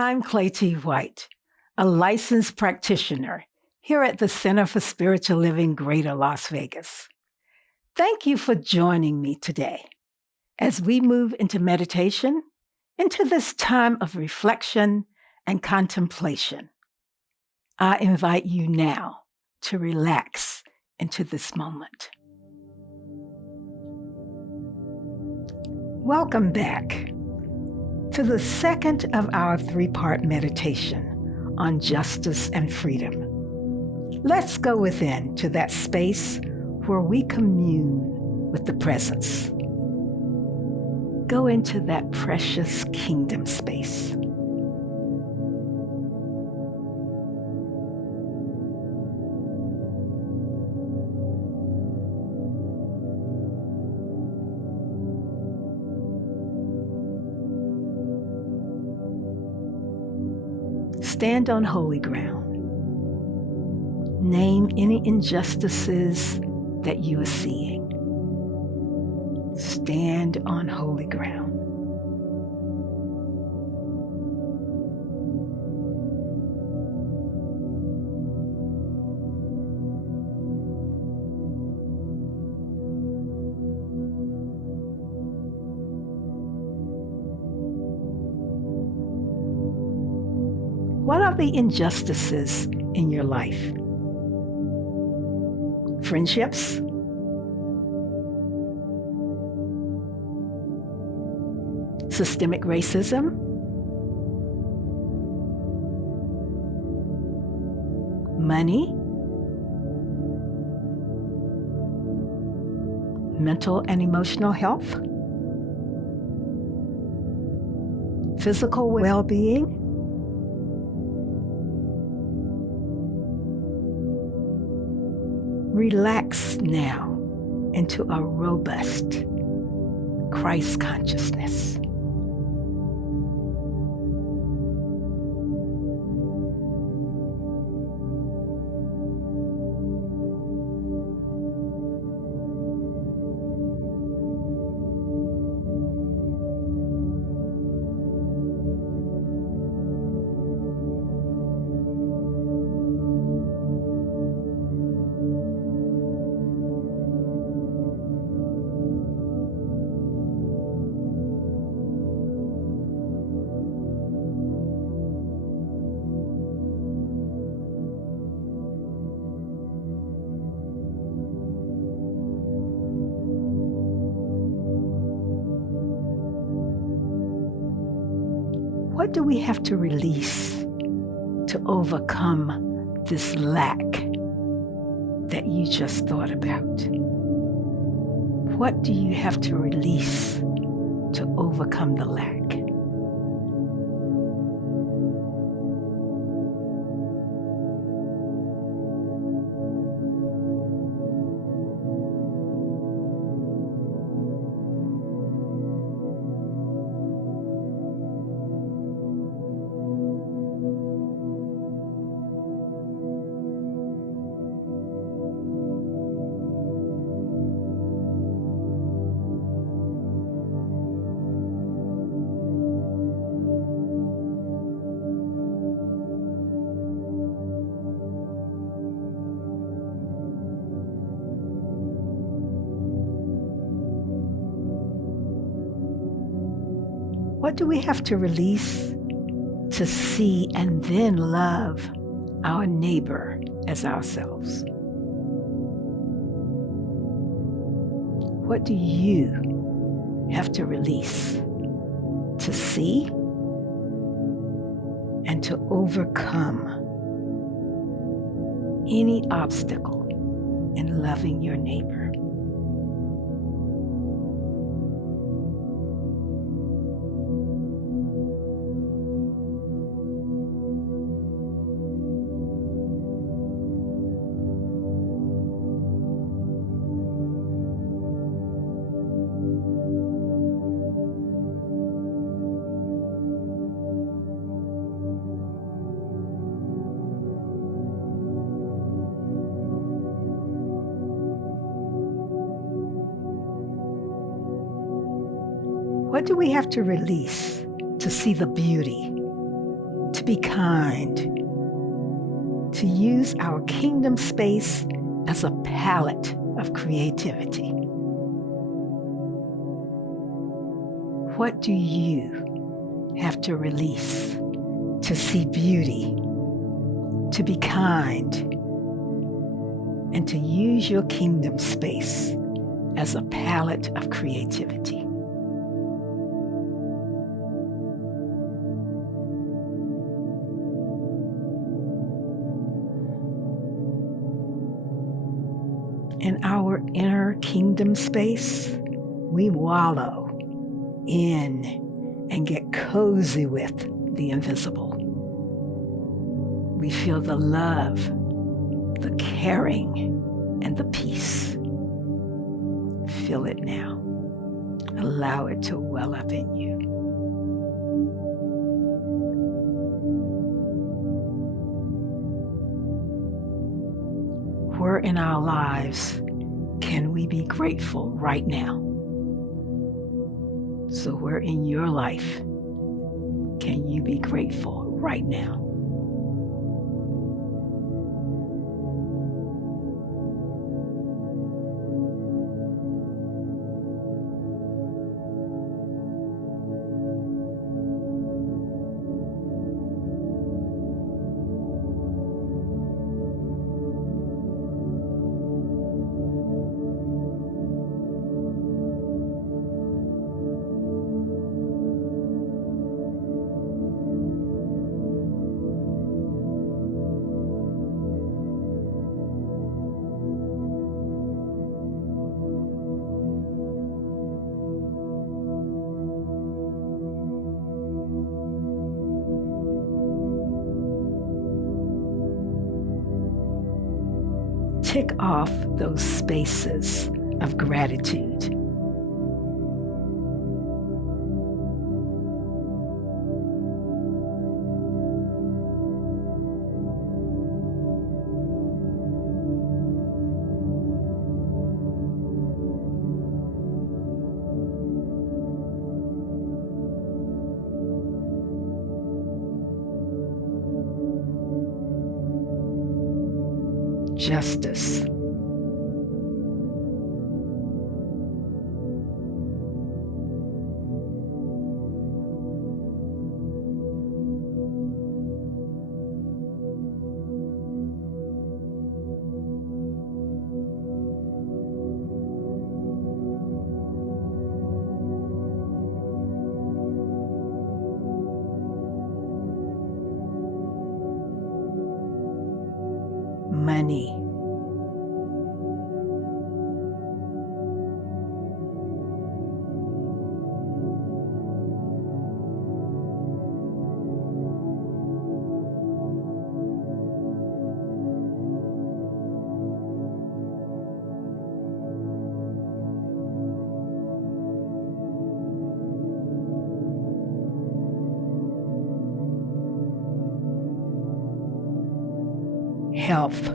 I'm Clay T. White, a licensed practitioner here at the Center for Spiritual Living, Greater Las Vegas. Thank you for joining me today as we move into meditation, into this time of reflection and contemplation. I invite you now to relax into this moment. Welcome back to the second of our three-part meditation on justice and freedom. Let's go within to that space where we commune with the presence. Go into that precious kingdom space. Stand on holy ground. Name any injustices that you are seeing. Stand on holy ground. What are the injustices in your life? Friendships? Systemic racism? Money? Mental and emotional health? Physical well-being? Relax now into a robust Christ consciousness. What do we have to release to overcome this lack that you just thought about? What do you have to release to overcome the lack? What do we have to release to see and then love our neighbor as ourselves? What do you have to release to see and to overcome any obstacle in loving your neighbor? What do we have to release to see the beauty, to be kind, to use our kingdom space as a palette of creativity? What do you have to release to see beauty, to be kind, and to use your kingdom space as a palette of creativity? In our inner kingdom space, we wallow in and get cozy with the invisible. We feel the love, the caring, and the peace. Feel it now. Allow it to well up in you. Where in our lives can we be grateful right now? So where in your life can you be grateful right now? Tick off those spaces of gratitude. Justice. Money. Health.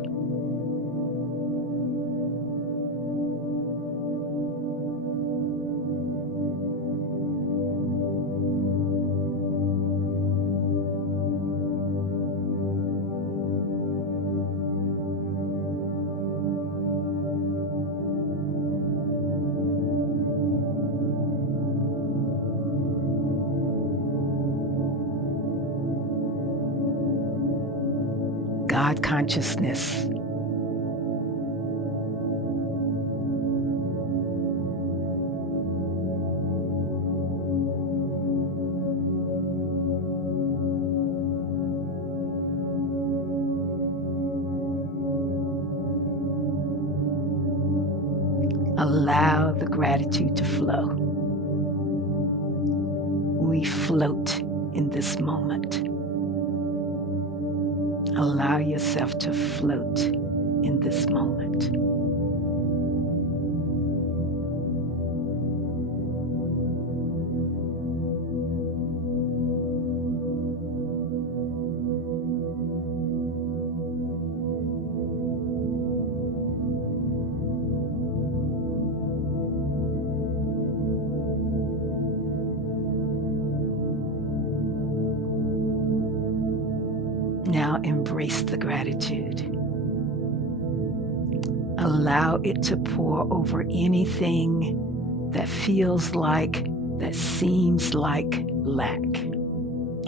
God consciousness. Allow the gratitude to flow. We float in this moment. Allow yourself to float in this moment. Now embrace the gratitude. Allow it to pour over anything that feels like that seems like lack.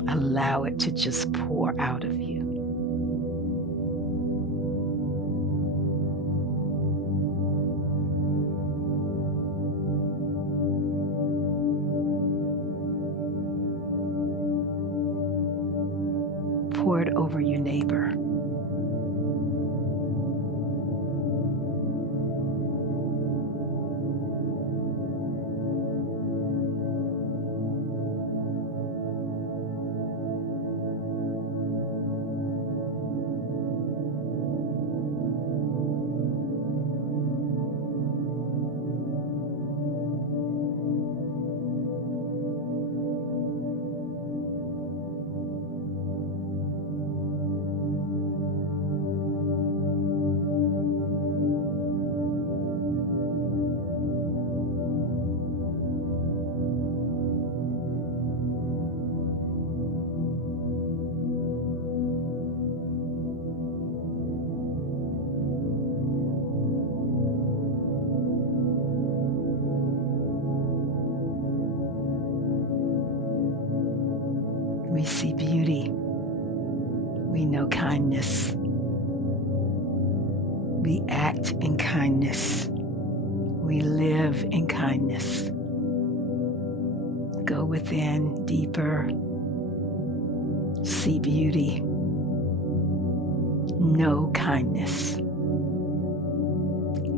Allow it to just pour out of you. Pour it over your neighbor. We see beauty. We know kindness. We act in kindness. We live in kindness. Go within deeper. See beauty. Know kindness.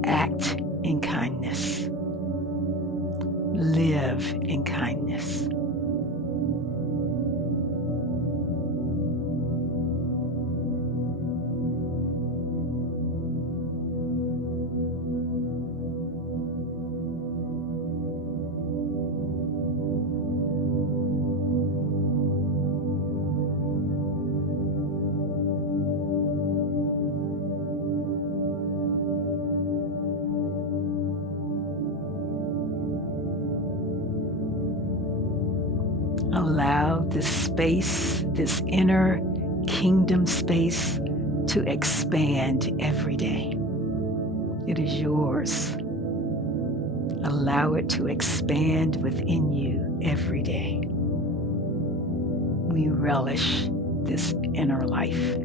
Act in kindness. Live in kindness. Allow this space, this inner kingdom space, to expand every day. It is yours. Allow it to expand within you every day. We relish this inner life.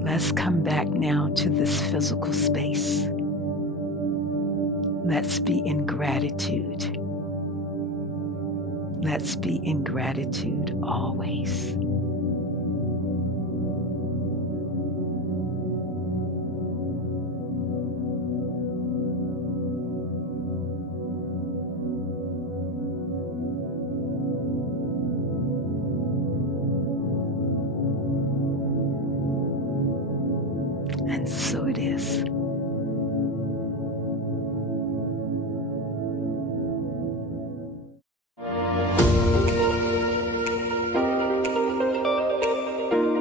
Let's come back now to this physical space. Let's be in gratitude. Let's be in gratitude always. And so it is.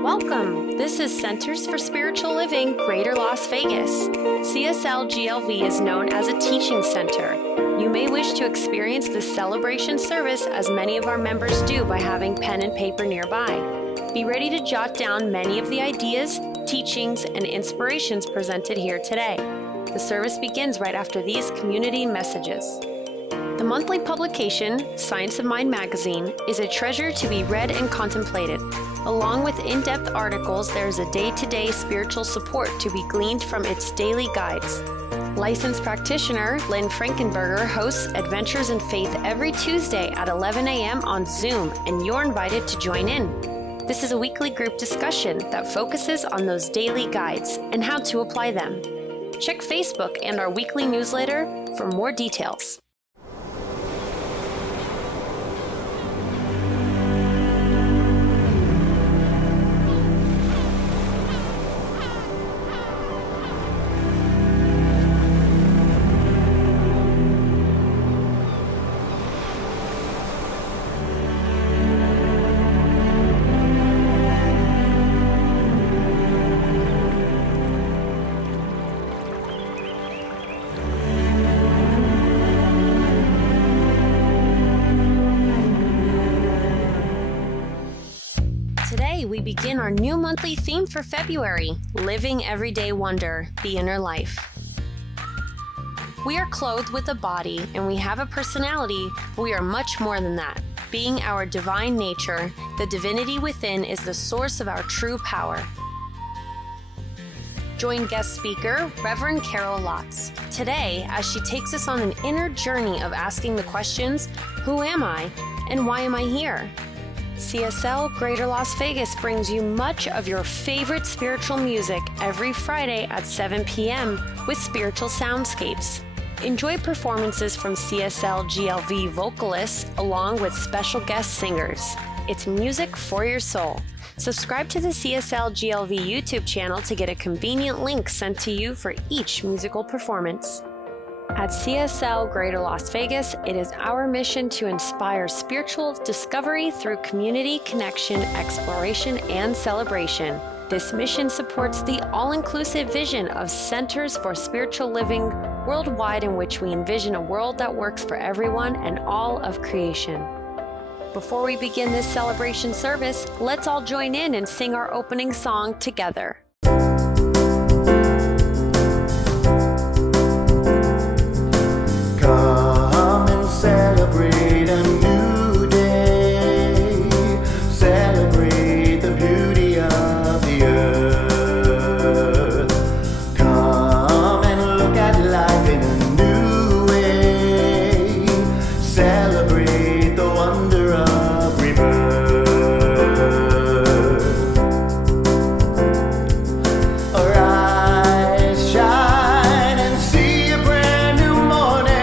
Welcome. This the Centers for Spiritual Living, Greater Las Vegas. CSLGLV is known as a teaching center. You may wish to experience this celebration service as many of our members do by having pen and paper nearby. Be ready to jot down many of the ideas, teachings, and inspirations presented here today. The service begins right after these community messages. The monthly publication, Science of Mind magazine, is a treasure to be read and contemplated. Along with in-depth articles, there is a day-to-day spiritual support to be gleaned from its daily guides. Licensed practitioner Lynn Frankenberger hosts Adventures in Faith every Tuesday at 11 a.m. on Zoom, and you're invited to join in. This is a weekly group discussion that focuses on those daily guides and how to apply them. Check Facebook and our weekly newsletter for more details. We begin our new monthly theme for February, Living Everyday Wonder, the Inner Life. We are clothed with a body and we have a personality, but we are much more than that. Being our divine nature, the divinity within is the source of our true power. Join guest speaker, Reverend Carol Lotz, today as she takes us on an inner journey of asking the questions, who am I and why am I here? CSL Greater Las Vegas brings you much of your favorite spiritual music every Friday at 7 p.m. with spiritual soundscapes. Enjoy performances from CSLGLV vocalists along with special guest singers. It's music for your soul. Subscribe to the CSLGLV YouTube channel to get a convenient link sent to you for each musical performance. At CSL Greater Las Vegas, it is our mission to inspire spiritual discovery through community connection, exploration, and celebration. This mission supports the all-inclusive vision of Centers for Spiritual Living worldwide, in which we envision a world that works for everyone and all of creation. Before we begin this celebration service, let's all join in and sing our opening song together. Come and celebrate a new day. Celebrate the beauty of the earth. Come and look at life in a new way. Celebrate the wonder of rebirth. Arise, shine, and see a brand new morning.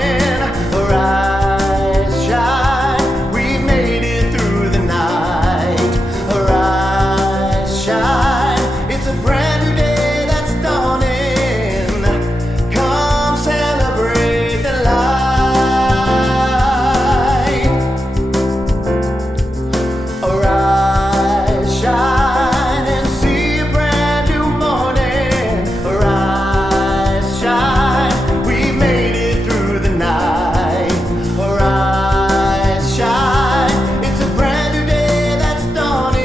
Arise, shine, we've made it through the night. Arise, shine, it's a brand new day that's dawning. Come celebrate the light. Arise, shine, and see a brand new morning. Arise, shine, we've made it through the night. Arise, shine, it's a brand new day that's dawning.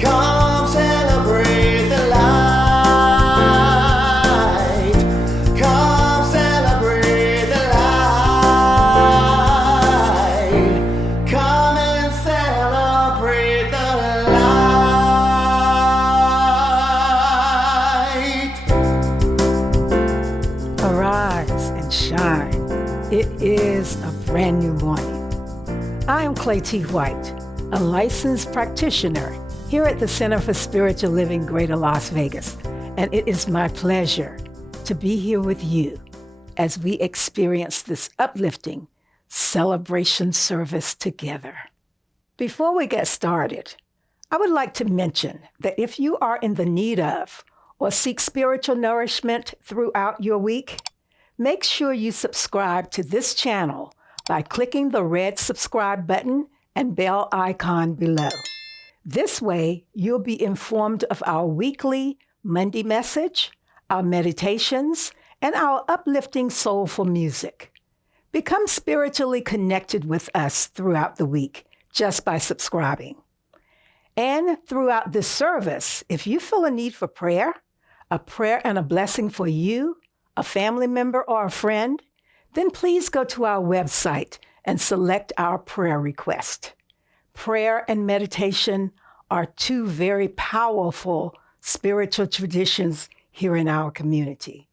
Come celebrate the light. Come celebrate the light. Come and celebrate the light. Arise and shine. It is a brand new morning. I am Clay T. White, a licensed practitioner here at the Center for Spiritual Living, Greater Las Vegas, and it is my pleasure to be here with you as we experience this uplifting celebration service together. Before we get started, I would like to mention that if you are in the need of or seek spiritual nourishment throughout your week, make sure you subscribe to this channel by clicking the red subscribe button and bell icon below. This way, you'll be informed of our weekly Monday message, our meditations, and our uplifting soulful music. Become spiritually connected with us throughout the week just by subscribing. And throughout this service, if you feel a need for prayer, a prayer and a blessing for you, a family member, or a friend, then please go to our website and select our prayer request. Prayer and meditation are two very powerful spiritual traditions here in our community.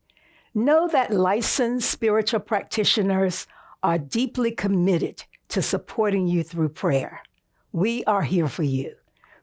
Know that licensed spiritual practitioners are deeply committed to supporting you through prayer. We are here for you.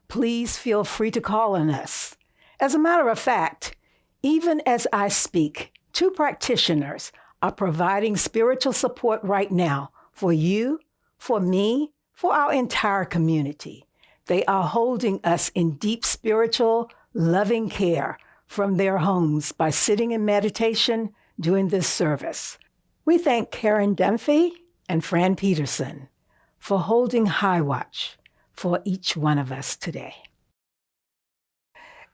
Please feel free to call on us. As a matter of fact, even as I speak, 2 practitioners are providing spiritual support right now for you, for me, for our entire community. They are holding us in deep spiritual, loving care from their homes by sitting in meditation during this service. We thank Karen Dunphy and Fran Peterson for holding high watch for each one of us today.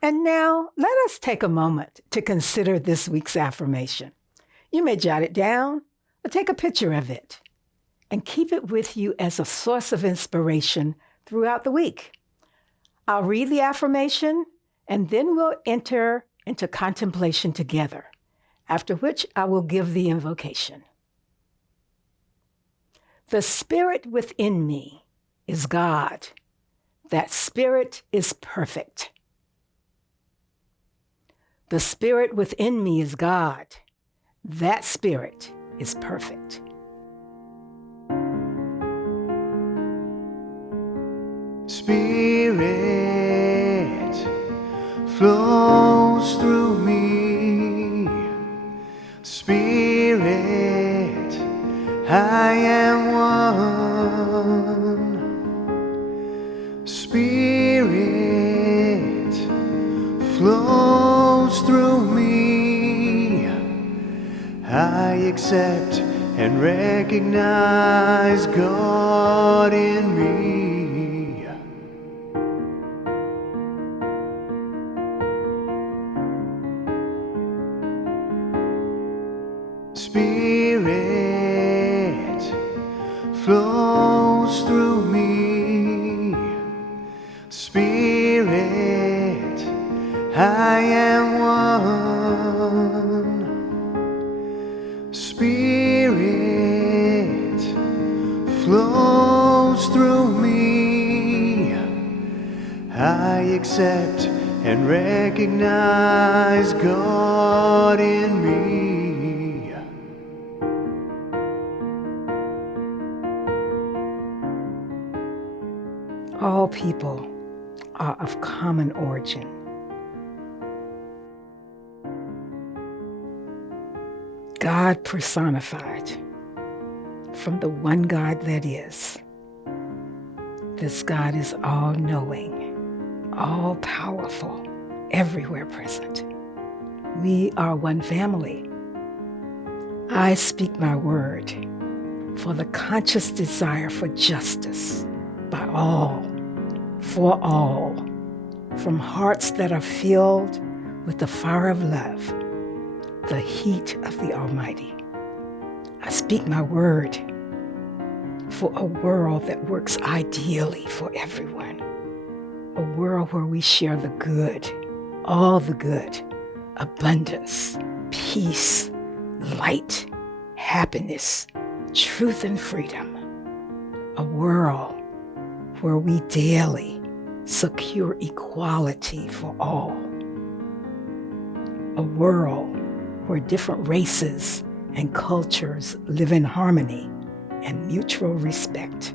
And now, let us take a moment to consider this week's affirmation. You may jot it down or take a picture of it and keep it with you as a source of inspiration throughout the week. I'll read the affirmation and then we'll enter into contemplation together, after which I will give the invocation. The spirit within me is God. That spirit is perfect. The spirit within me is God. That spirit is perfect. Spirit flows through me. Spirit, I am one. Spirit flows through me. I accept and recognize God in me. Spirit flows through me. Spirit, I am one. Spirit flows through me. I accept and recognize God in me. All people are of common origin. God personified from the one God that is. This God is all-knowing, all-powerful, everywhere present. We are one family. I speak my word for the conscious desire for justice by all, for all, from hearts that are filled with the fire of love, the heat of the Almighty. I speak my word for a world that works ideally for everyone, a world where we share the good, all the good, abundance, peace, light, happiness, truth, and freedom, a world where we daily secure equality for all. A world where different races and cultures live in harmony and mutual respect.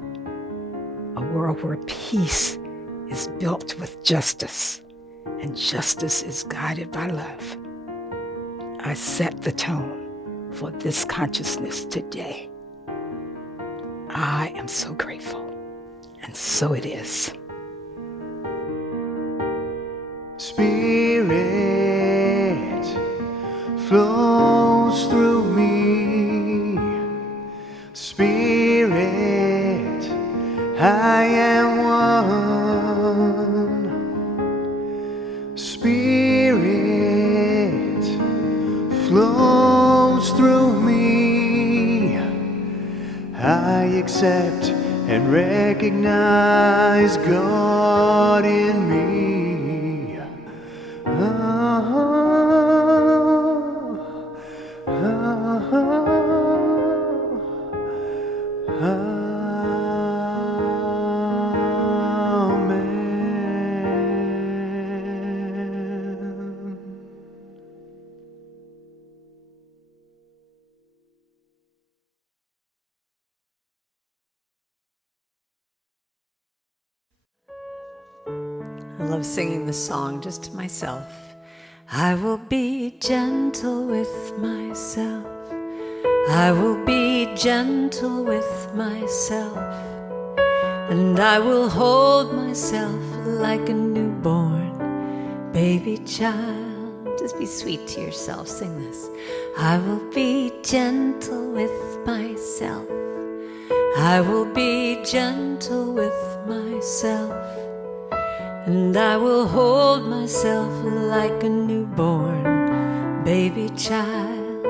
A world where peace is built with justice and justice is guided by love. I set the tone for this consciousness today. I am so grateful. And so it is. Spirit flows through me. Spirit, I am one. I accept and recognize God in me. Amen. I love singing this song just to myself. I will be gentle with myself. I will be gentle with myself. And I will hold myself like a newborn baby child. Just be sweet to yourself. Sing this. I will be gentle with myself. I will be gentle with myself. And I will hold myself like a newborn baby child.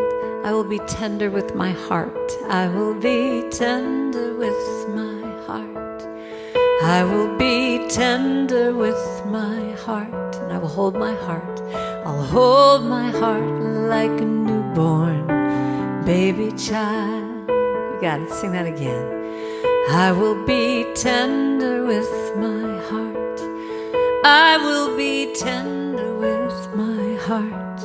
I will be tender with my heart. I will be tender with my heart. I will be tender with my heart. And I will hold my heart. I'll hold my heart like a newborn baby child. You got it. Sing that again. I will be tender with my heart. I will be tender with my heart,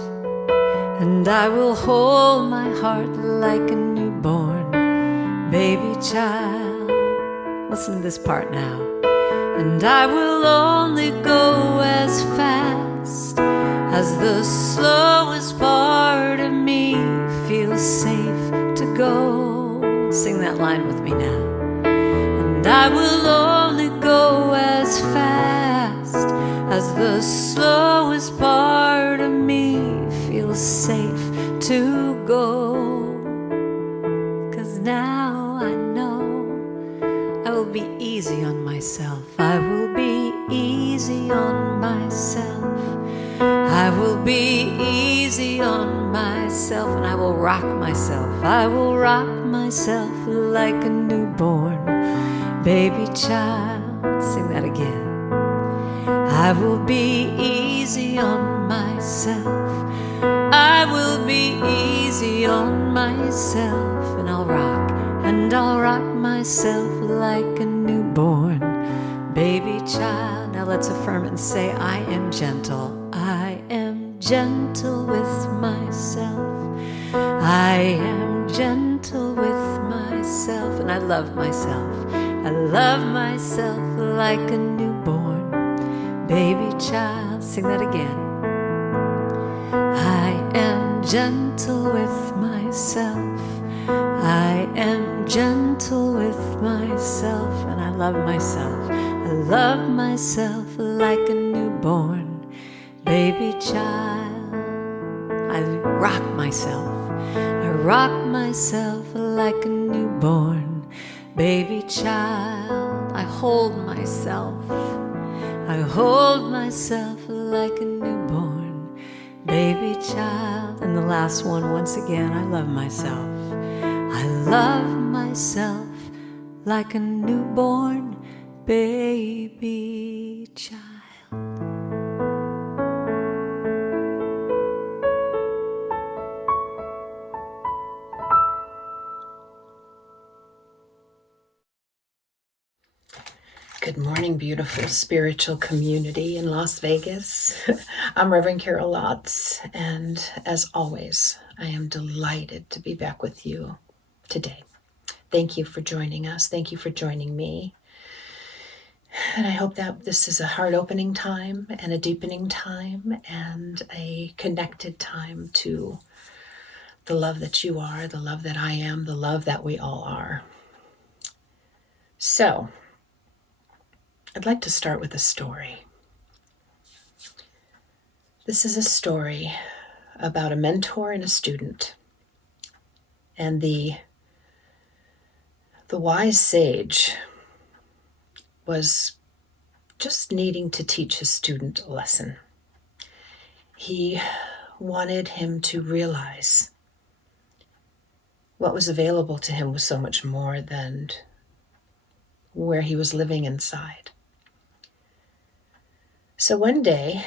and I will hold my heart like a newborn baby child. Listen to this part now. And I will only go as fast as the slowest part of me feels safe to go. Sing that line with me now. And I will only go as fast as the slowest part of me feels safe to go. 'Cause now I know I will be easy on myself. I will be easy on myself. I will be easy on myself, and I will rock myself. I will rock myself like a newborn baby child. Sing that again. I will be easy on myself. I will be easy on myself, and I'll rock myself like a newborn baby child. Now let's affirm it and say, I am gentle. I am gentle with myself. I am gentle with myself, and I love myself. I love myself like a newborn baby child. Sing that again. I am gentle with myself. I am gentle with myself, and I love myself. I love myself like a newborn baby child. I rock myself. I rock myself like a newborn baby child. I hold myself. I hold myself like a newborn baby child. And the last one, once again, I love myself. I love myself like a newborn baby child. Good morning, beautiful spiritual community in Las Vegas. I'm Reverend Carol Lotz, and as always, I am delighted to be back with you today. Thank you for joining us. Thank you for joining me. And I hope that this is a heart-opening time and a deepening time and a connected time to the love that you are, the love that I am, the love that we all are. So, I'd like to start with a story. This is a story about a mentor and a student. And the wise sage was just needing to teach his student a lesson. He wanted him to realize what was available to him was so much more than where he was living inside. So one day,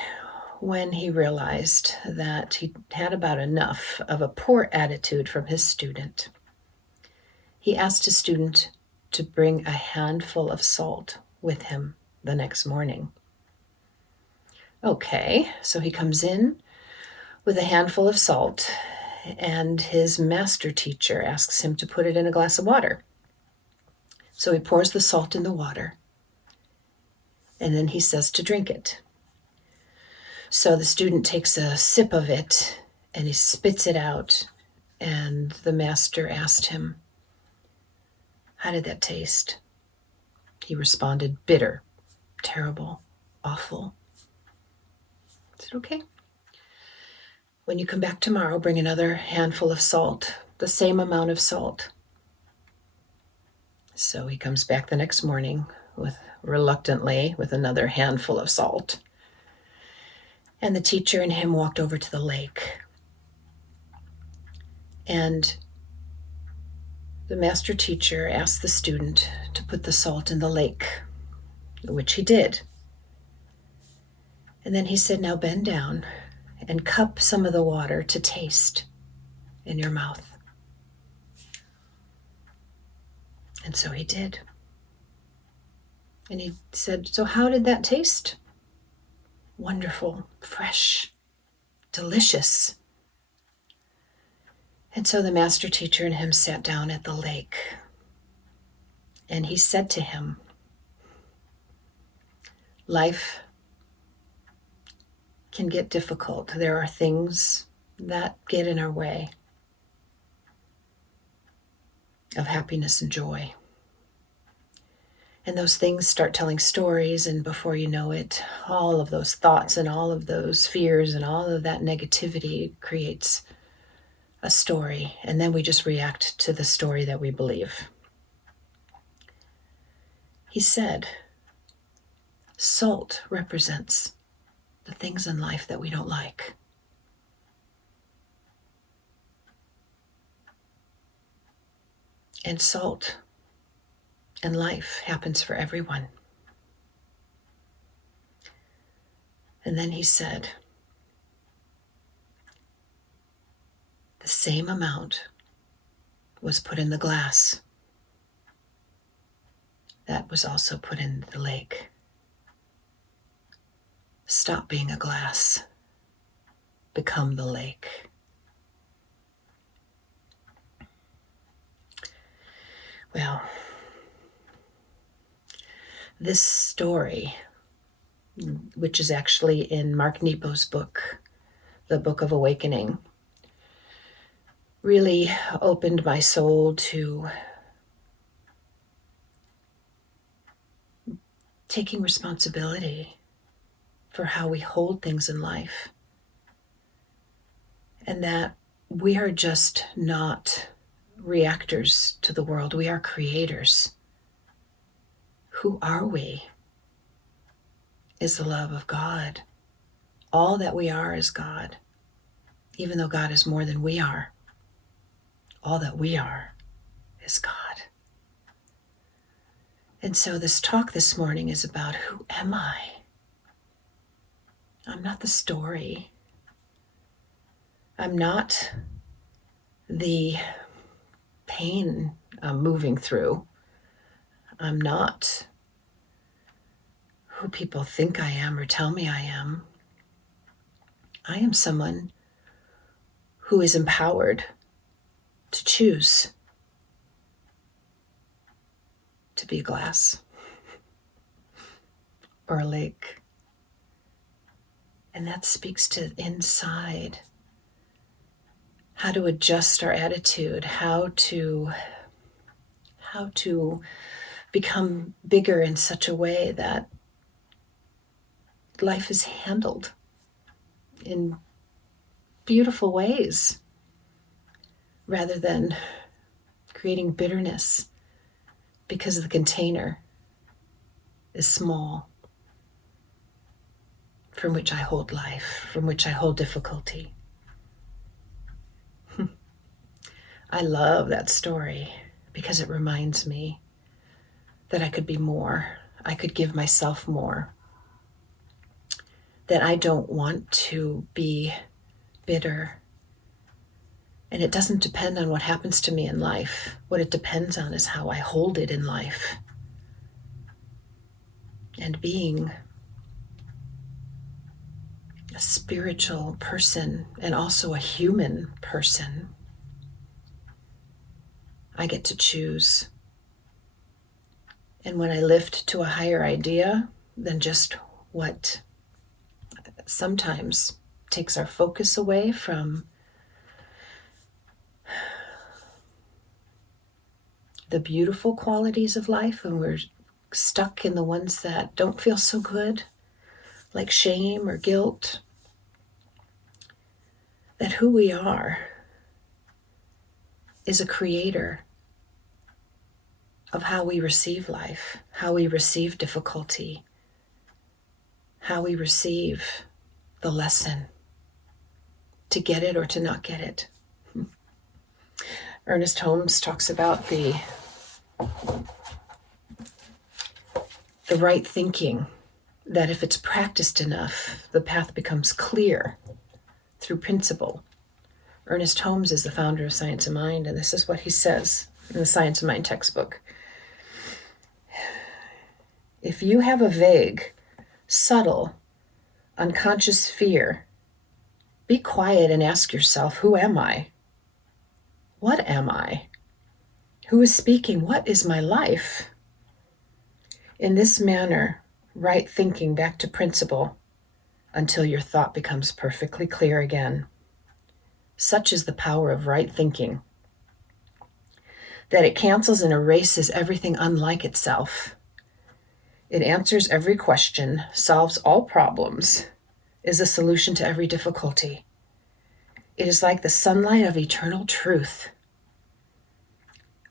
when he realized that he had about enough of a poor attitude from his student, he asked his student to bring a handful of salt with him the next morning. Okay, so he comes in with a handful of salt, and his master teacher asks him to put it in a glass of water. So he pours the salt in the water, and then he says to drink it. So the student takes a sip of it, and he spits it out, and the master asked him, "How did that taste?" He responded, "Bitter, terrible, awful." I said, "Okay. When you come back tomorrow, bring another handful of salt, the same amount of salt." So he comes back the next morning reluctantly with another handful of salt. And the teacher and him walked over to the lake. And the master teacher asked the student to put the salt in the lake, which he did. And then he said, "Now bend down and cup some of the water to taste in your mouth." And so he did. And he said, "So how did that taste?" "Wonderful, fresh, delicious." And so the master teacher and him sat down at the lake. And he said to him, "Life can get difficult. There are things that get in our way of happiness and joy. And those things start telling stories, and before you know it, all of those thoughts and all of those fears and all of that negativity creates a story, and then we just react to the story that we believe." He said, "Salt represents the things in life that we don't like. And salt and life happens for everyone." And then he said, "The same amount was put in the glass that was also put in the lake. Stop being a glass. Become the lake." Well, this story, which is actually in Mark Nepo's book, The Book of Awakening, really opened my soul to taking responsibility for how we hold things in life, and that we are just not reactors to the world. We are creators. Who are we? Is the love of God. All that we are is God, even though God is more than we are. All that we are is God. And so this talk this morning is about, who am I? I'm not the story. I'm not the pain I'm moving through. I'm not who people think I am or tell me I am. I am someone who is empowered to choose to be a glass or a lake. And that speaks to inside, how to adjust our attitude, how to become bigger in such a way that life is handled in beautiful ways, rather than creating bitterness because the container is small from which I hold life, from which I hold difficulty. I love that story because it reminds me that I could be more. I could give myself more. That I don't want to be bitter. And it doesn't depend on what happens to me in life. What it depends on is how I hold it in life. And being a spiritual person and also a human person, I get to choose. And when I lift to a higher idea than just what sometimes takes our focus away from the beautiful qualities of life, and we're stuck in the ones that don't feel so good, like shame or guilt, that who we are is a creator of how we receive life, how we receive difficulty, how we receive the lesson, to get it or to not get it. Ernest Holmes talks about the right thinking, that if it's practiced enough, the path becomes clear through principle. Ernest Holmes is the founder of Science of Mind, and this is what he says in the Science of Mind textbook. If you have a vague, subtle, unconscious fear, be quiet and ask yourself, who am I? What am I? Who is speaking? What is my life? In this manner, right thinking back to principle until your thought becomes perfectly clear again. Such is the power of right thinking, that it cancels and erases everything unlike itself. It answers every question, solves all problems, is a solution to every difficulty. It is like the sunlight of eternal truth,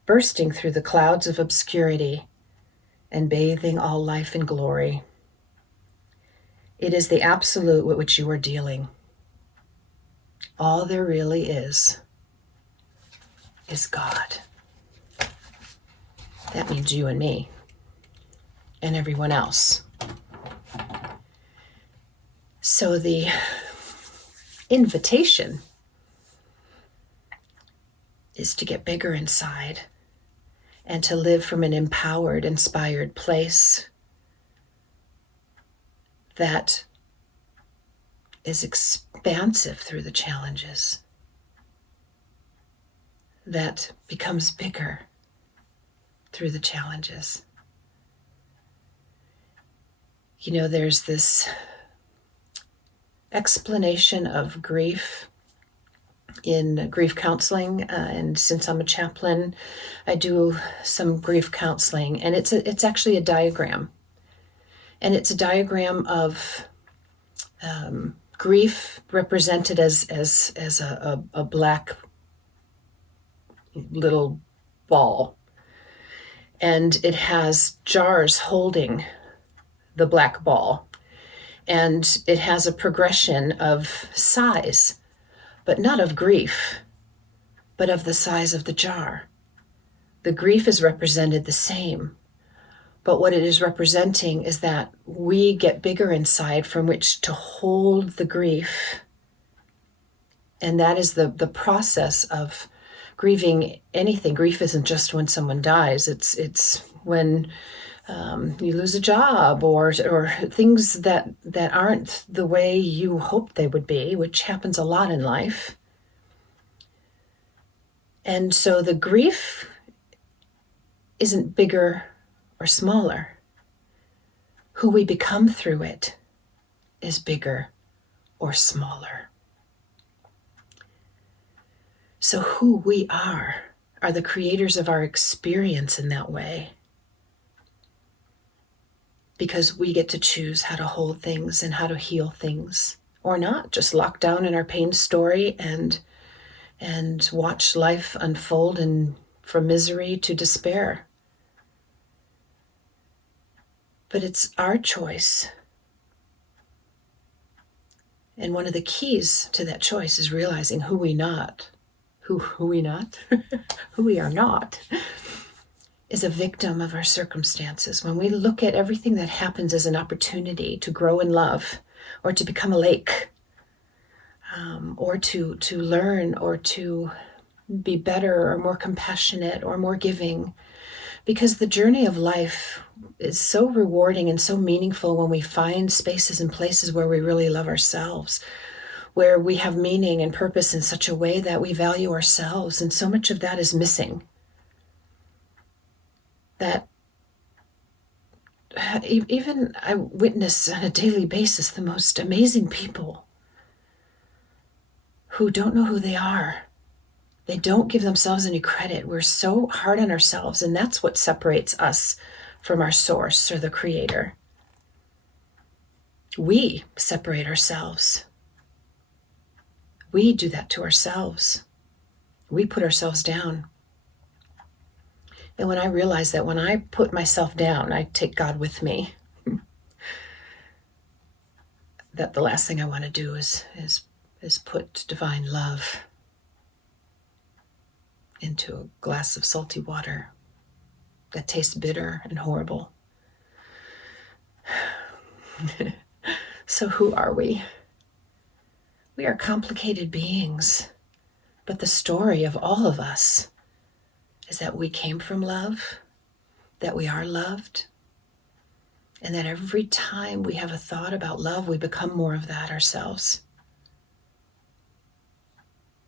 bursting through the clouds of obscurity and bathing all life in glory. It is the absolute with which you are dealing. All there really is God. That means you and me and everyone else. So the invitation is to get bigger inside and to live from an empowered, inspired place that is expansive through the challenges, that becomes bigger through the challenges. You know, there's this explanation of grief in grief counseling, and since I'm a chaplain, I do some grief counseling, and it's actually a diagram, and it's a diagram of grief represented as a black little ball, and it has jars holding the black ball, and it has a progression of size, but not of grief, but of the size of the jar. The grief is represented the same, but what it is representing is that we get bigger inside from which to hold the grief. And that is the process of grieving anything. Grief isn't just when someone dies. It's when you lose a job or things that aren't the way you hoped they would be, which happens a lot in life. And so the grief isn't bigger or smaller. Who we become through it is bigger or smaller. So who we are the creators of our experience in that way, because we get to choose how to hold things and how to heal things, or not, just lock down in our pain story and watch life unfold from misery to despair. But it's our choice. And one of the keys to that choice is realizing who we're not. who we not, who we are not, is a victim of our circumstances. When we look at everything that happens as an opportunity to grow in love, or to become a lake, or to learn, or to be better, or more compassionate, or more giving, because the journey of life is so rewarding and so meaningful when we find spaces and places where we really love ourselves, where we have meaning and purpose in such a way that we value ourselves. And so much of that is missing. That even I witness on a daily basis the most amazing people who don't know who they are. They don't give themselves any credit. We're so hard on ourselves, and that's what separates us from our source or the creator. We separate ourselves. We do that to ourselves. We put ourselves down. And when I realize that when I put myself down, I take God with me, that the last thing I want to do is put divine love into a glass of salty water that tastes bitter and horrible. So who are we? We are complicated beings, but the story of all of us is that we came from love, that we are loved, and that every time we have a thought about love, we become more of that ourselves.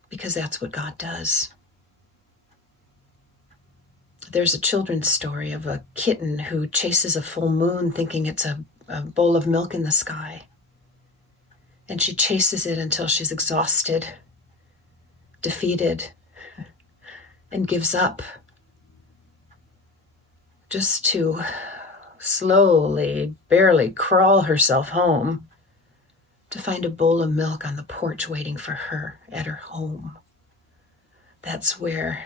Because that's what God does. There's a children's story of a kitten who chases a full moon thinking it's a bowl of milk in the sky. And she chases it until she's exhausted, defeated, and gives up, just to slowly, barely crawl herself home to find a bowl of milk on the porch waiting for her at her home. That's where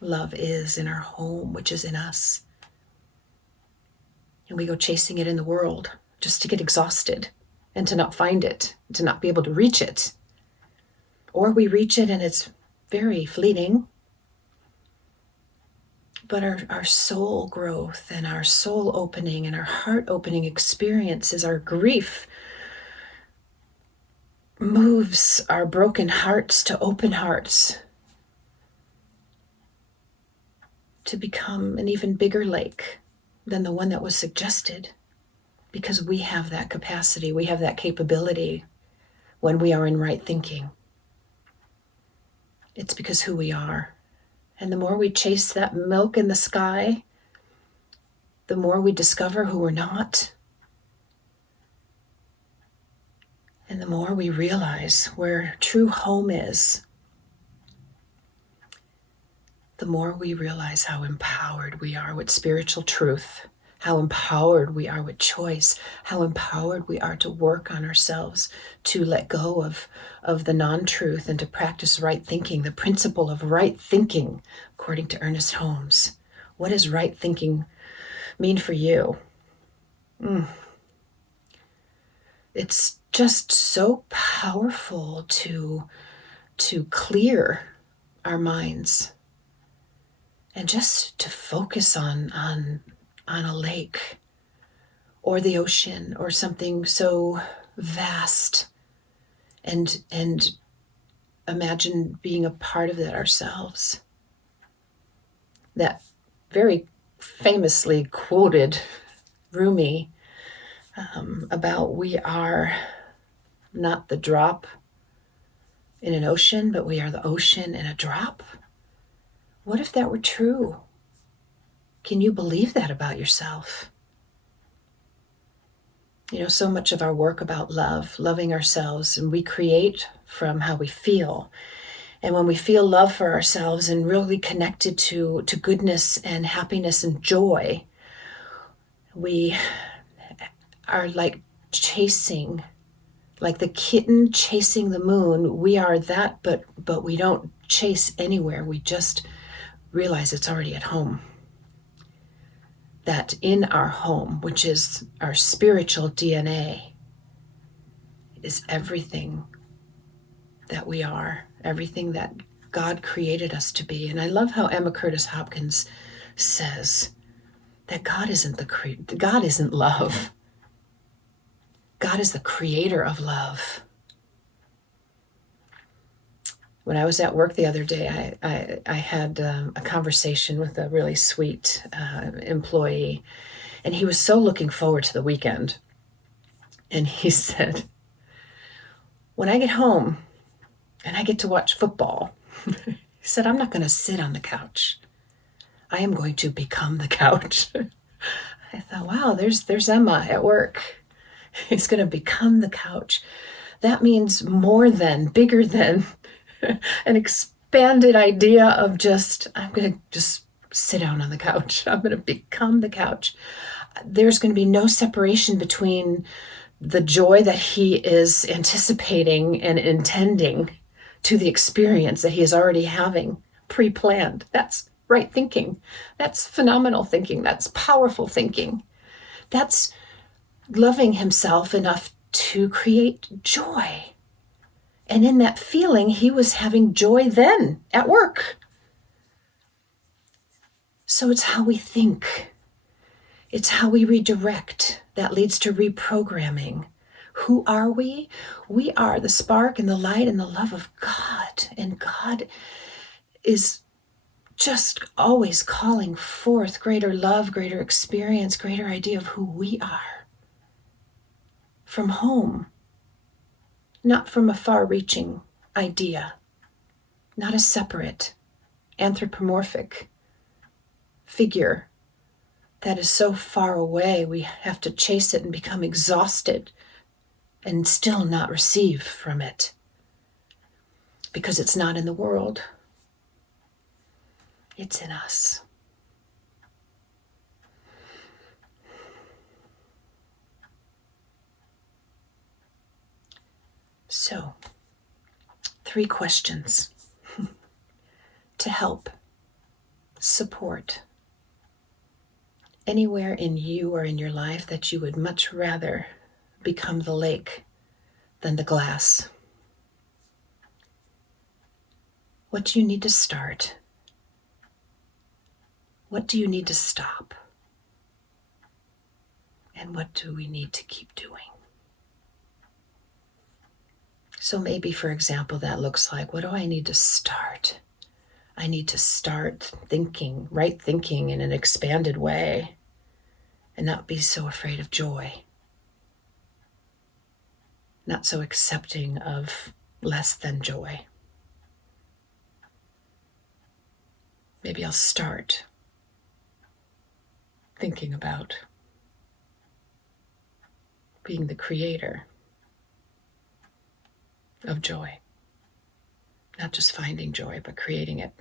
love is, in our home, which is in us. And we go chasing it in the world just to get exhausted and to not find it, to not be able to reach it. Or we reach it and it's very fleeting. But our soul growth and our soul opening and our heart opening experiences, our grief moves our broken hearts to open hearts, to become an even bigger lake than the one that was suggested, because we have that capacity, we have that capability when we are in right thinking. It's because who we are. And the more we chase that milk in the sky, the more we discover who we're not. And the more we realize where true home is, the more we realize how empowered we are with spiritual truth, how empowered we are with choice, how empowered we are to work on ourselves, to let go of the non-truth and to practice right thinking, the principle of right thinking, according to Ernest Holmes. What does right thinking mean for you? It's just so powerful to clear our minds and just to focus on a lake or the ocean or something so vast, and imagine being a part of that ourselves. That very famously quoted Rumi about we are not the drop in an ocean, but we are the ocean in a drop. What if that were true? Can you believe that about yourself? You know, so much of our work about love, loving ourselves, and we create from how we feel. And when we feel love for ourselves and really connected to goodness and happiness and joy, we are like chasing, like the kitten chasing the moon. We are that, but we don't chase anywhere. We just realize it's already at home. That in our home, which is our spiritual DNA, is everything that we are, everything that God created us to be. And I love how Emma Curtis Hopkins says that God isn't love. God is the creator of love. When I was at work the other day, I had a conversation with a really sweet employee, and he was so looking forward to the weekend. And he said, when I get home and I get to watch football, he said, I'm not going to sit on the couch. I am going to become the couch. I thought, wow, there's Emma at work. He's going to become the couch. That means more than, bigger than an expanded idea of I'm going to just sit down on the couch. I'm going to become the couch. There's going to be no separation between the joy that he is anticipating and intending to the experience that he is already having pre-planned. That's right thinking. That's phenomenal thinking. That's powerful thinking. That's loving himself enough to create joy. And in that feeling, he was having joy then at work. So it's how we think. It's how we redirect that leads to reprogramming. Who are we? We are the spark and the light and the love of God. And God is just always calling forth greater love, greater experience, greater idea of who we are. From home, not from a far-reaching idea, not a separate, anthropomorphic figure that is so far away we have to chase it and become exhausted and still not receive from it because it's not in the world. It's in us. So, 3 questions to help support anywhere in you or in your life that you would much rather become the lake than the glass. What do you need to start? What do you need to stop? And what do we need to keep doing? So maybe, for example, that looks like, what do I need to start? I need to start thinking, right thinking in an expanded way and not be so afraid of joy. Not so accepting of less than joy. Maybe I'll start thinking about being the creator of joy. Not just finding joy, but creating it.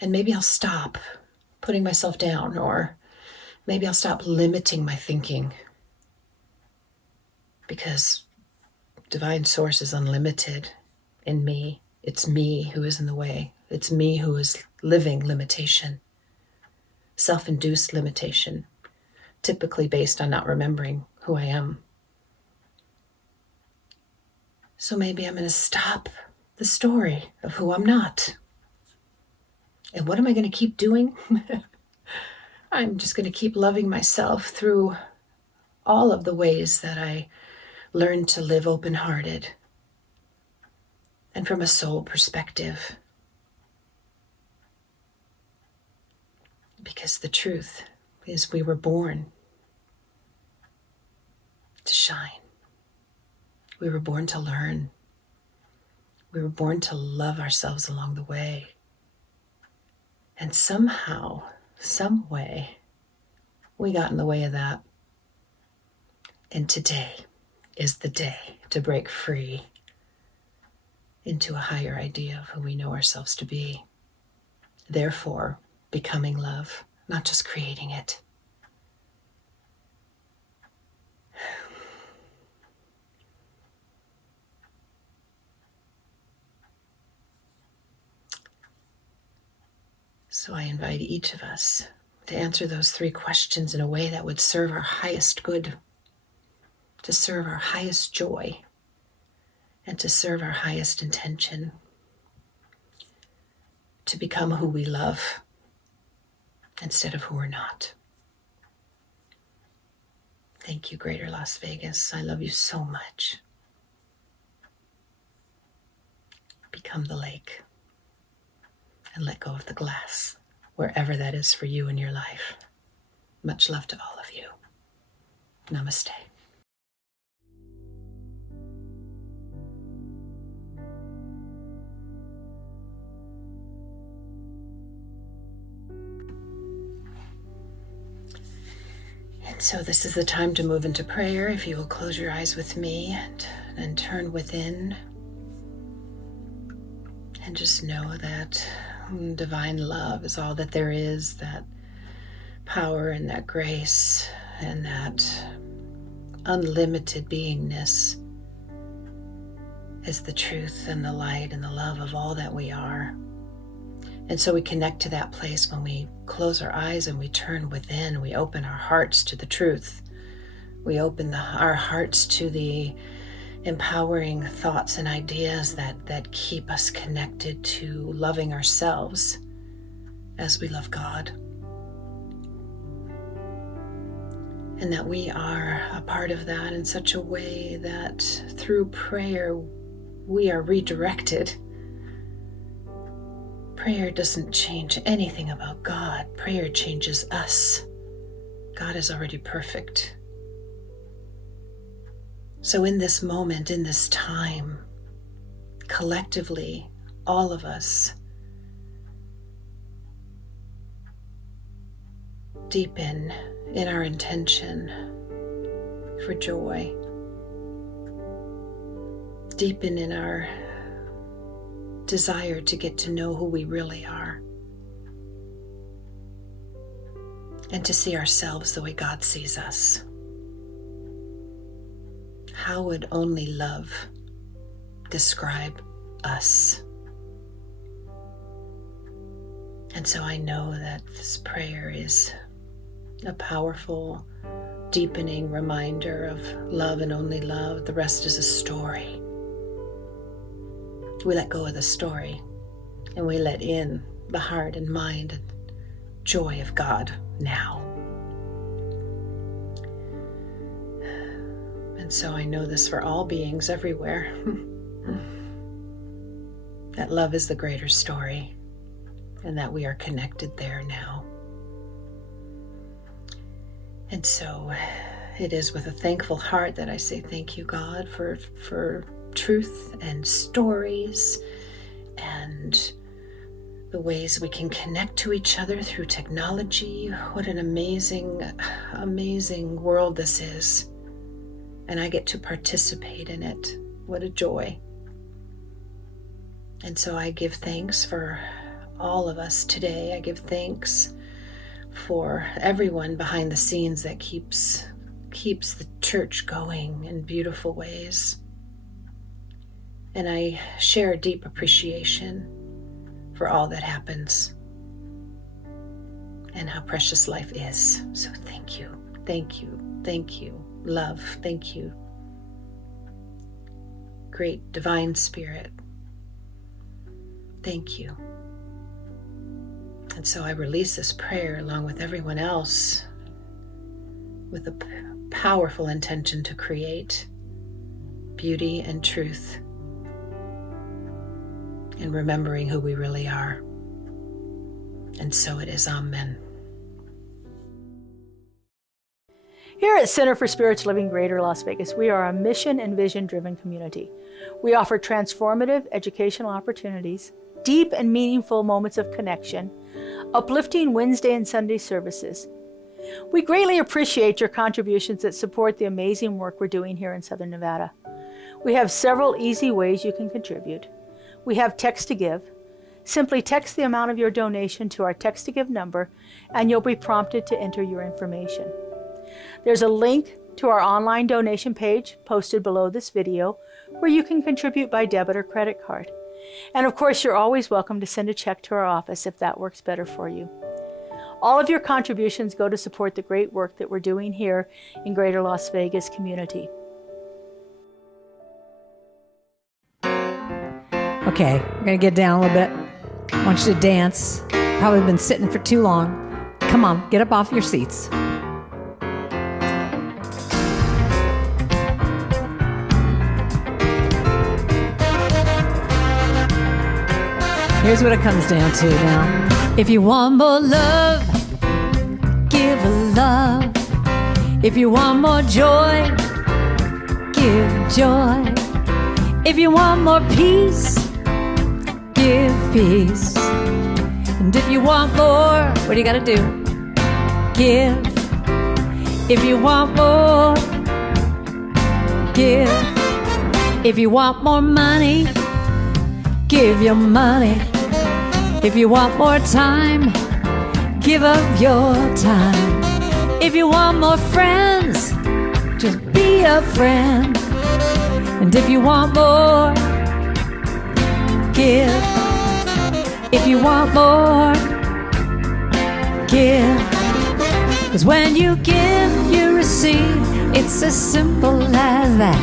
And maybe I'll stop putting myself down, or maybe I'll stop limiting my thinking, because divine source is unlimited in me. It's me who is in the way. It's me who is living limitation, self-induced limitation, typically based on not remembering who I am. So maybe I'm going to stop the story of who I'm not. And what am I going to keep doing? I'm just going to keep loving myself through all of the ways that I learned to live open-hearted and from a soul perspective. Because the truth is, we were born to shine. We were born to learn. We were born to love ourselves along the way. And somehow, some way, we got in the way of that. And today is the day to break free into a higher idea of who we know ourselves to be. Therefore, becoming love, not just creating it. So I invite each of us to answer those 3 questions in a way that would serve our highest good, to serve our highest joy, and to serve our highest intention. to become who we love instead of who we're not. Thank you, Greater Las Vegas. I love you so much. Become the lake and let go of the glass, wherever that is for you in your life. Much love to all of you. Namaste. And so this is the time to move into prayer. If you will close your eyes with me and turn within and just know that divine love is all that there is, that power and that grace and that unlimited beingness is the truth and the light and the love of all that we are. And so we connect to that place when we close our eyes and we turn within. We open our hearts to the truth. We open our hearts to the empowering thoughts and ideas that keep us connected to loving ourselves as we love God. And that we are a part of that in such a way that through prayer we are redirected. Prayer doesn't change anything about God. Prayer changes us. God is already perfect. So in this moment, in this time, collectively, all of us deepen in our intention for joy. Deepen in our desire to get to know who we really are and to see ourselves the way God sees us. How would only love describe us? And so I know that this prayer is a powerful, deepening reminder of love and only love. The rest is a story. We let go of the story and we let in the heart and mind and joy of God now. And so I know this for all beings everywhere, that love is the greater story and that we are connected there now. And so it is with a thankful heart that I say thank you, God, for truth and stories and the ways we can connect to each other through technology. What an amazing, amazing world this is. And I get to participate in it. What a joy. And so I give thanks for all of us today. I give thanks for everyone behind the scenes that keeps the church going in beautiful ways. And I share a deep appreciation for all that happens and how precious life is. So thank you, thank you, thank you. Love, thank you. Great divine spirit, thank you. And so I release this prayer along with everyone else with a powerful intention to create beauty and truth and remembering who we really are. And so it is. Amen. Here at Center for Spiritual Living Greater Las Vegas, we are a mission and vision-driven community. We offer transformative educational opportunities, deep and meaningful moments of connection, uplifting Wednesday and Sunday services. We greatly appreciate your contributions that support the amazing work we're doing here in Southern Nevada. We have several easy ways you can contribute. We have text to give. Simply text the amount of your donation to our text to give number and you'll be prompted to enter your information. There's a link to our online donation page posted below this video where you can contribute by debit or credit card. And of course, you're always welcome to send a check to our office if that works better for you. All of your contributions go to support the great work that we're doing here in Greater Las Vegas community. Okay, we're going to get down a little bit. I want you to dance. Probably been sitting for too long. Come on, get up off your seats. Here's what it comes down to now. If you want more love, give a love. If you want more joy, give joy. If you want more peace, give peace. And if you want more, what do you gotta do? Give. If you want more, give. If you want more money, give your money. If you want more time, give of your time. If you want more friends, just be a friend. And if you want more, give. If you want more, give. 'Cause when you give, you receive. It's as simple as that.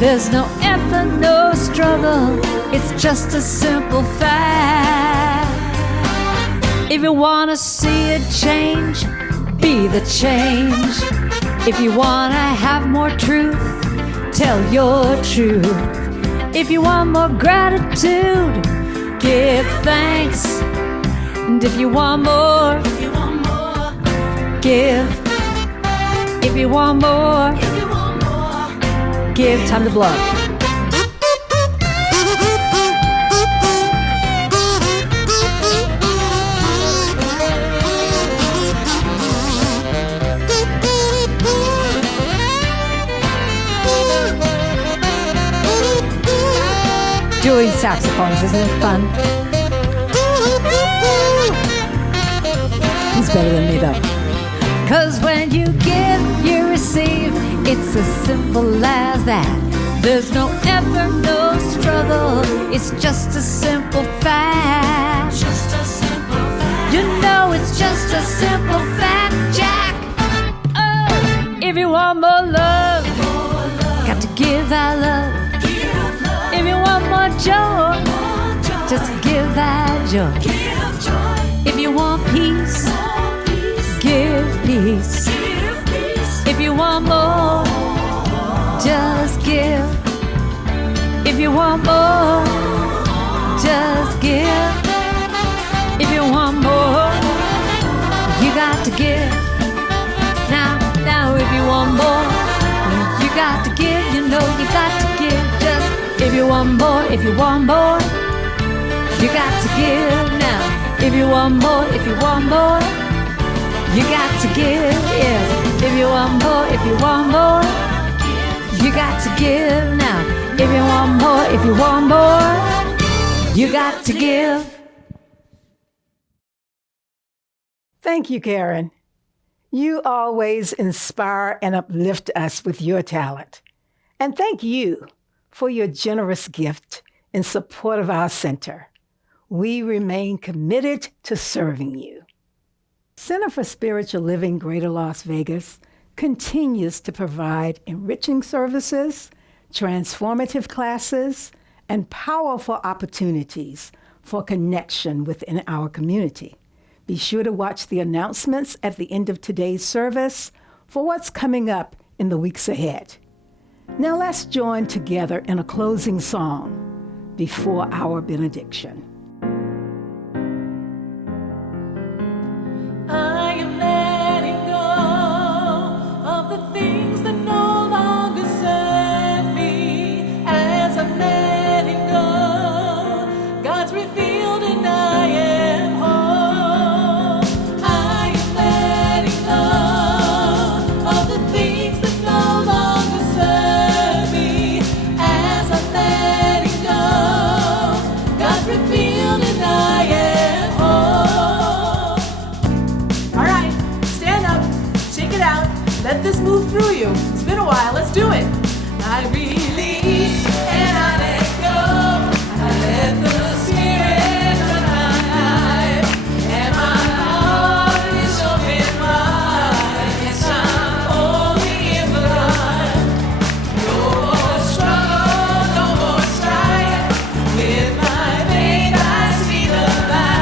There's no effort, no struggle. It's just a simple fact. If you wanna see a change, be the change. If you wanna have more truth, tell your truth. If you want more gratitude, give thanks. And if you want more, give. If you want more, give. Time to blow. Doing saxophones, isn't it fun? He's better than me though. 'Cause when you give, you receive. It's as simple as that. There's no effort, no struggle. It's just a simple fact. Just a simple fact. You know it's just a simple fact, Jack. Oh, if you want more love, got to give that love. If you want more joy, just give that joy. If you want peace, give peace. If you want more, just give. If you want more, just give. If you want more, you got to give. Now, if you want more, you got to give. You know you got to give. Just if you want more, if you want more, you got to give now. If you want more, if you want more, you got to give, yes. If you want more, if you want more, you got to give now. If you want more, if you want more, you got to give. Thank you, Karen. You always inspire and uplift us with your talent. And thank you for your generous gift in support of our center. We remain committed to serving you. Center for Spiritual Living Greater Las Vegas continues to provide enriching services, transformative classes, and powerful opportunities for connection within our community. Be sure to watch the announcements at the end of today's service for what's coming up in the weeks ahead. Now let's join together in a closing song before our benediction. I am letting go of the things that no longer serve me. As I'm letting go, God's revealed and I am whole. I am letting go of the things that no longer serve me. As I'm letting go, God's revealed and I am whole. All right, stand up, shake it out, let this move through you. It's been a while, let's do it. I release and I let go. I let the Spirit run my life, and my heart is open wide. Yes, I'm only in the light. No more struggle, no more strife. With my faith, I see the light.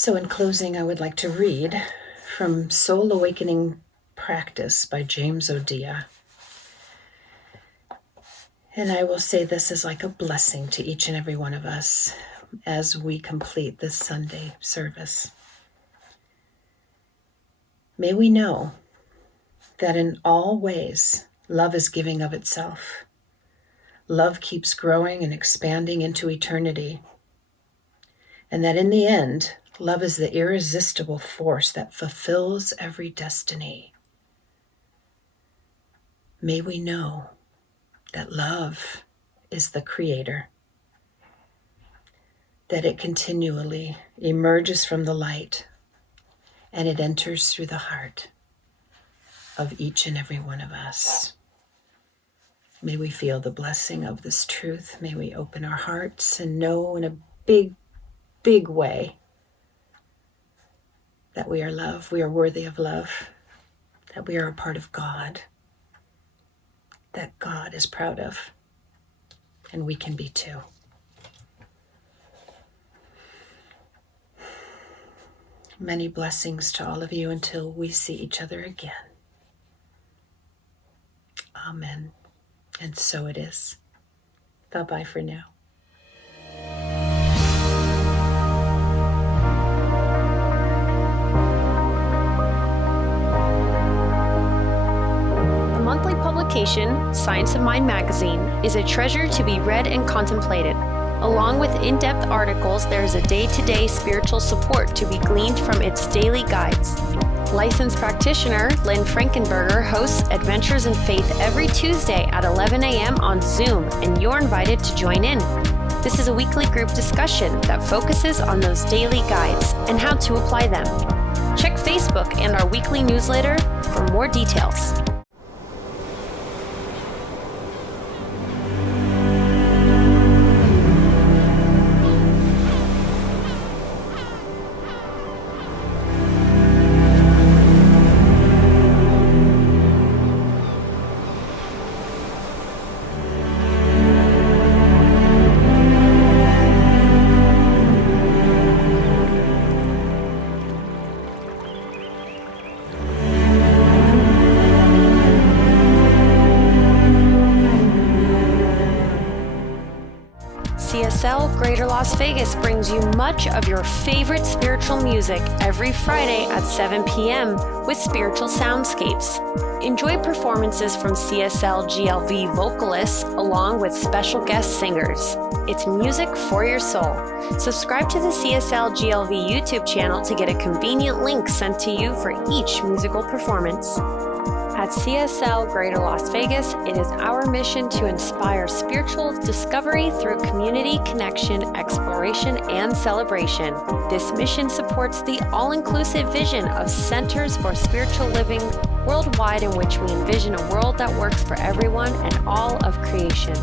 So in closing, I would like to read from Soul Awakening Practice by James O'Dia. And I will say this is like a blessing to each and every one of us as we complete this Sunday service. May we know that in all ways, love is giving of itself. Love keeps growing and expanding into eternity. And that in the end, love is the irresistible force that fulfills every destiny. May we know that love is the creator, that it continually emerges from the light and it enters through the heart of each and every one of us. May we feel the blessing of this truth. May we open our hearts and know in a big, big way that we are loved, we are worthy of love, that we are a part of God, that God is proud of, and we can be too. Many blessings to all of you until we see each other again. Amen. And so it is. Bye-bye for now. The monthly publication, Science of Mind magazine, is a treasure to be read and contemplated. Along with in-depth articles, there is a day-to-day spiritual support to be gleaned from its daily guides. Licensed practitioner Lynn Frankenberger hosts Adventures in Faith every Tuesday at 11 a.m. on Zoom, and you're invited to join in. This is a weekly group discussion that focuses on those daily guides and how to apply them. Check Facebook and our weekly newsletter for more details. CSL Greater Las Vegas brings you much of your favorite spiritual music every Friday at 7 p.m. with Spiritual Soundscapes. Enjoy performances from CSLGLV vocalists along with special guest singers. It's music for your soul. Subscribe to the CSLGLV YouTube channel to get a convenient link sent to you for each musical performance. At CSL Greater Las Vegas, it is our mission to inspire spiritual discovery through community connection, exploration, and celebration. This mission supports the all-inclusive vision of Centers for Spiritual Living worldwide, in which we envision a world that works for everyone and all of creation.